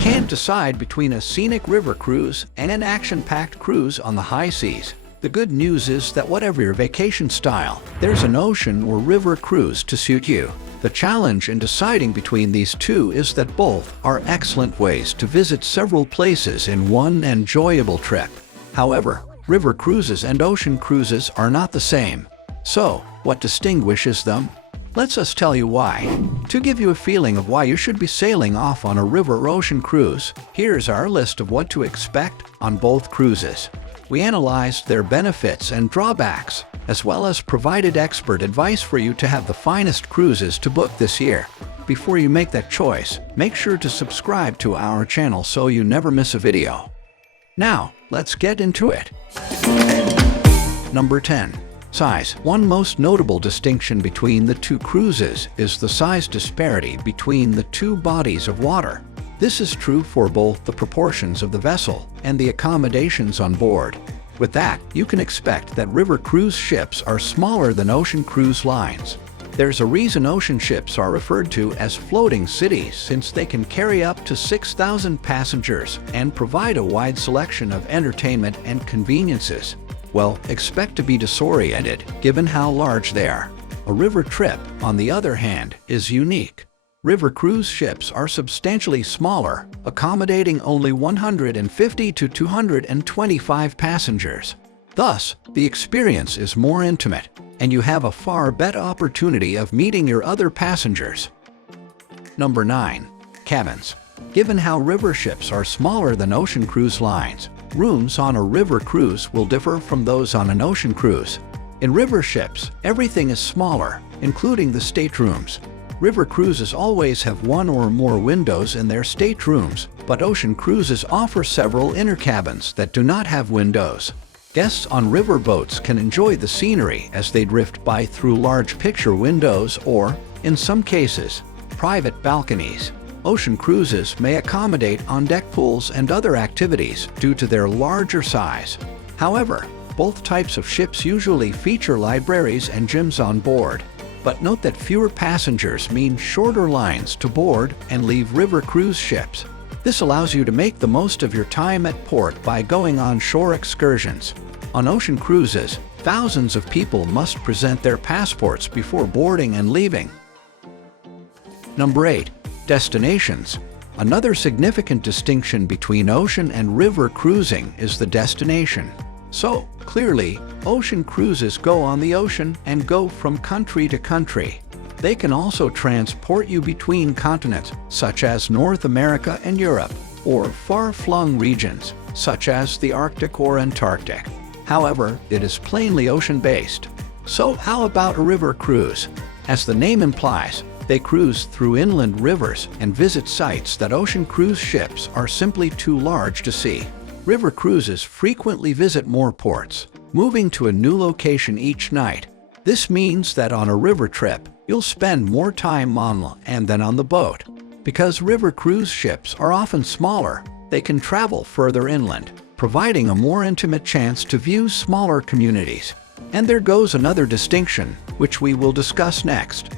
Can't decide between a scenic river cruise and an action-packed cruise on the high seas. The good news is that whatever your vacation style, there's an ocean or river cruise to suit you. The challenge in deciding between these two is that both are excellent ways to visit several places in one enjoyable trip. However, river cruises and ocean cruises are not the same. So, what distinguishes them? Let us tell you why. To give you a feeling of why you should be sailing off on a river or ocean cruise, here's our list of what to expect on both cruises. We analyzed their benefits and drawbacks, as well as provided expert advice for you to have the finest cruises to book this year. Before you make that choice, make sure to subscribe to our channel so you never miss a video. Now, let's get into it. Number 10. Size. One most notable distinction between the two cruises is the size disparity between the two bodies of water. This is true for both the proportions of the vessel and the accommodations on board. With that, you can expect that river cruise ships are smaller than ocean cruise lines. There's a reason ocean ships are referred to as floating cities, since they can carry up to 6,000 passengers and provide a wide selection of entertainment and conveniences. Well, expect to be disoriented given how large they are. A river trip, on the other hand, is unique. River cruise ships are substantially smaller, accommodating only 150 to 225 passengers. Thus, the experience is more intimate, and you have a far better opportunity of meeting your other passengers. Number 9. Cabins. Given how river ships are smaller than ocean cruise lines, rooms on a river cruise will differ from those on an ocean cruise. In river ships, everything is smaller, including the staterooms. River cruises always have one or more windows in their staterooms, but ocean cruises offer several inner cabins that do not have windows. Guests on river boats can enjoy the scenery as they drift by through large picture windows or, in some cases, private balconies. Ocean cruises may accommodate on-deck pools and other activities due to their larger size. However, both types of ships usually feature libraries and gyms on board. But note that fewer passengers mean shorter lines to board and leave river cruise ships. This allows you to make the most of your time at port by going on shore excursions. On ocean cruises, thousands of people must present their passports before boarding and leaving. Number 8. Destinations. Another significant distinction between ocean and river cruising is the destination. So, clearly, ocean cruises go on the ocean and go from country to country. They can also transport you between continents, such as North America and Europe, or far-flung regions, such as the Arctic or Antarctic. However, it is plainly ocean-based. So how about a river cruise? As the name implies, they cruise through inland rivers and visit sites that ocean cruise ships are simply too large to see. River cruises frequently visit more ports, moving to a new location each night. This means that on a river trip, you'll spend more time on land than on the boat. Because river cruise ships are often smaller, they can travel further inland, providing a more intimate chance to view smaller communities. And there goes another distinction, which we will discuss next.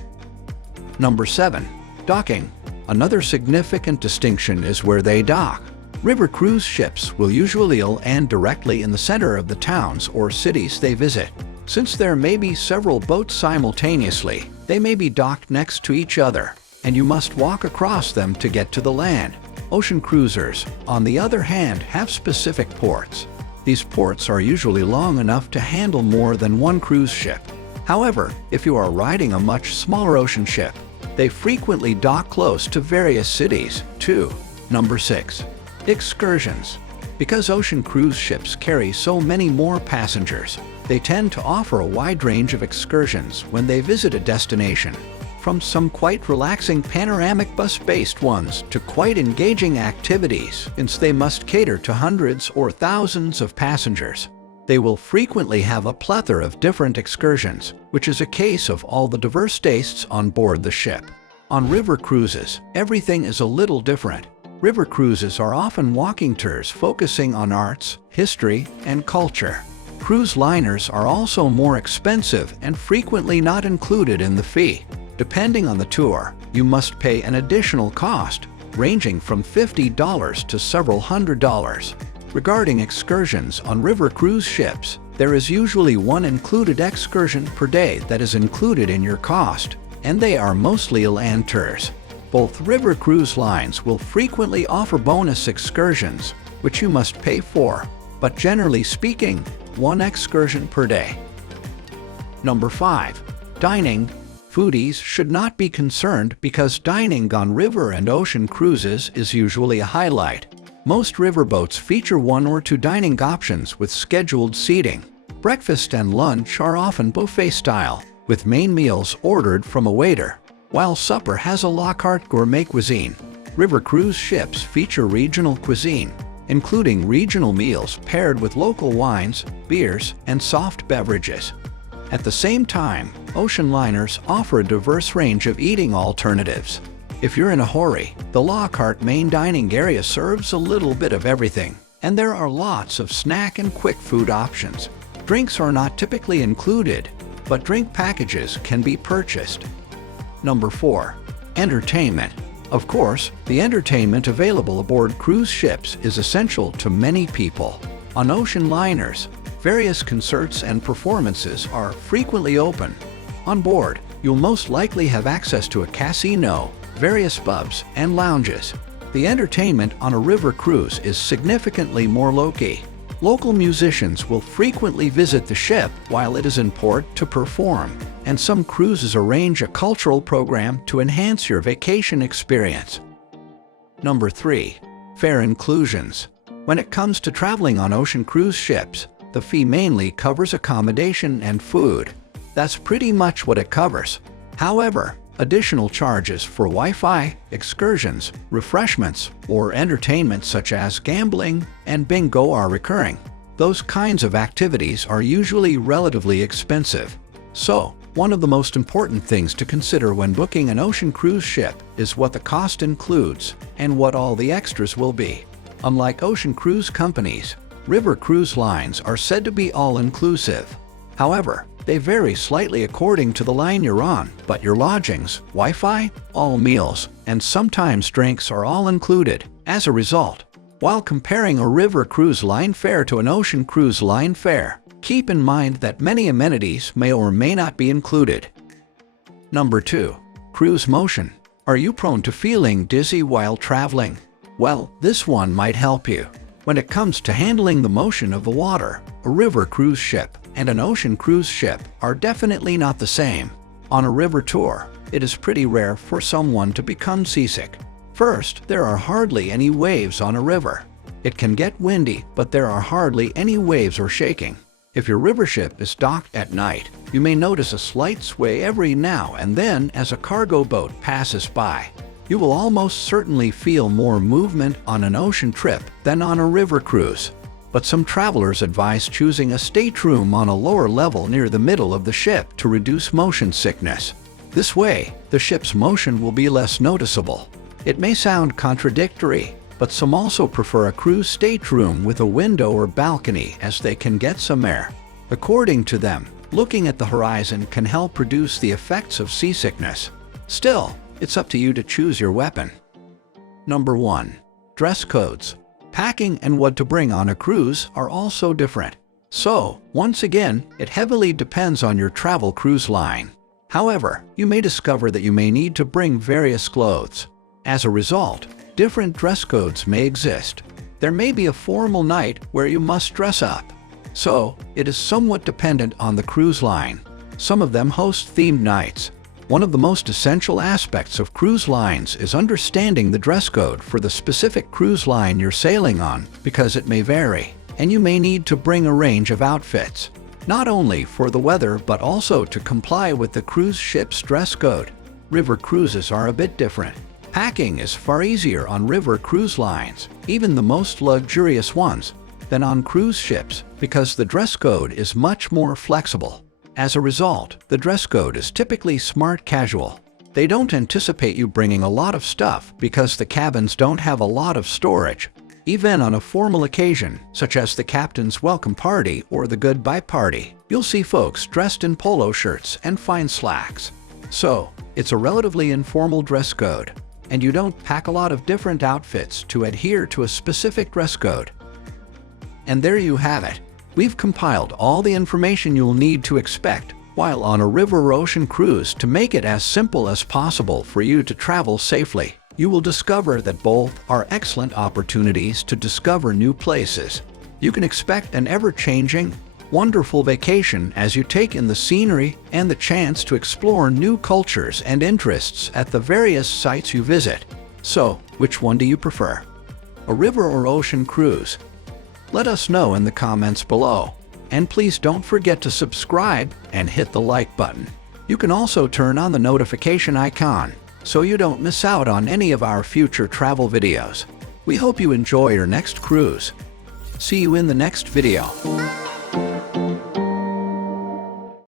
Number 7. Docking. Another significant distinction is where they dock. River cruise ships will usually land directly in the center of the towns or cities they visit. Since there may be several boats simultaneously, they may be docked next to each other, and you must walk across them to get to the land. Ocean cruisers, on the other hand, have specific ports. These ports are usually long enough to handle more than one cruise ship. However, if you are riding a much smaller ocean ship, they frequently dock close to various cities, too. Number 6. Excursions. Because ocean cruise ships carry so many more passengers, they tend to offer a wide range of excursions when they visit a destination. From some quite relaxing panoramic bus-based ones to quite engaging activities, since they must cater to hundreds or thousands of passengers. They will frequently have a plethora of different excursions, which is a case of all the diverse tastes on board the ship. On river cruises, everything is a little different. River cruises are often walking tours focusing on arts, history, and culture. Cruise liners are also more expensive and frequently not included in the fee. Depending on the tour, you must pay an additional cost, ranging from $50 to several $100s. Regarding excursions on river cruise ships, there is usually one included excursion per day that is included in your cost, and they are mostly land tours. Both river cruise lines will frequently offer bonus excursions, which you must pay for, but generally speaking, one excursion per day. Number 5. Dining. Foodies should not be concerned because dining on river and ocean cruises is usually a highlight. Most riverboats feature one or two dining options with scheduled seating. Breakfast and lunch are often buffet style, with main meals ordered from a waiter, while supper has a la carte gourmet cuisine. River cruise ships feature regional cuisine, including regional meals paired with local wines, beers, and soft beverages. At the same time, ocean liners offer a diverse range of eating alternatives. If you're in a hurry, the la carte main dining area serves a little bit of everything, and there are lots of snack and quick food options. Drinks are not typically included, but drink packages can be purchased. Number 4. Entertainment. Of course, the entertainment available aboard cruise ships is essential to many people. On ocean liners, various concerts and performances are frequently open. On board, you'll most likely have access to a casino, various pubs, and lounges. The entertainment on a river cruise is significantly more low-key. Local musicians will frequently visit the ship while it is in port to perform, and some cruises arrange a cultural program to enhance your vacation experience. Number 3. Fare inclusions. When it comes to traveling on ocean cruise ships, the fee mainly covers accommodation and food. That's pretty much what it covers. However, additional charges for Wi-Fi, excursions, refreshments, or entertainment such as gambling and bingo are recurring. Those kinds of activities are usually relatively expensive. So, one of the most important things to consider when booking an ocean cruise ship is what the cost includes and what all the extras will be. Unlike ocean cruise companies, river cruise lines are said to be all-inclusive. However, they vary slightly according to the line you're on, but your lodgings, Wi-Fi, all meals, and sometimes drinks are all included. As a result, while comparing a river cruise line fare to an ocean cruise line fare, keep in mind that many amenities may or may not be included. Number 2. Cruise motion. Are you prone to feeling dizzy while traveling? Well, this one might help you. When it comes to handling the motion of the water, a river cruise ship and an ocean cruise ship are definitely not the same. On a river tour, it is pretty rare for someone to become seasick. First, there are hardly any waves on a river. It can get windy, but there are hardly any waves or shaking. If your river ship is docked at night, you may notice a slight sway every now and then as a cargo boat passes by. You will almost certainly feel more movement on an ocean trip than on a river cruise. But some travelers advise choosing a stateroom on a lower level near the middle of the ship to reduce motion sickness. This way, the ship's motion will be less noticeable. It may sound contradictory, but some also prefer a cruise stateroom with a window or balcony as they can get some air. According to them, looking at the horizon can help reduce the effects of seasickness. Still, it's up to you to choose your weapon. Number 1. Dress codes. Packing and what to bring on a cruise are also different. So, once again, it heavily depends on your travel cruise line. However, you may discover that you may need to bring various clothes. As a result, different dress codes may exist. There may be a formal night where you must dress up. So, it is somewhat dependent on the cruise line. Some of them host themed nights. One of the most essential aspects of cruise lines is understanding the dress code for the specific cruise line you're sailing on, because it may vary, and you may need to bring a range of outfits, not only for the weather but also to comply with the cruise ship's dress code. River cruises are a bit different. Packing is far easier on river cruise lines, even the most luxurious ones, than on cruise ships, because the dress code is much more flexible. As a result, the dress code is typically smart casual. They don't anticipate you bringing a lot of stuff because the cabins don't have a lot of storage. Even on a formal occasion, such as the captain's welcome party or the goodbye party, you'll see folks dressed in polo shirts and fine slacks. So, it's a relatively informal dress code, and you don't pack a lot of different outfits to adhere to a specific dress code. And there you have it. We've compiled all the information you'll need to expect while on a river or ocean cruise to make it as simple as possible for you to travel safely. You will discover that both are excellent opportunities to discover new places. You can expect an ever-changing, wonderful vacation as you take in the scenery and the chance to explore new cultures and interests at the various sites you visit. So, which one do you prefer? A river or ocean cruise? Let us know in the comments below. And please don't forget to subscribe and hit the like button. You can also turn on the notification icon so you don't miss out on any of our future travel videos. We hope you enjoy your next cruise. See you in the next video.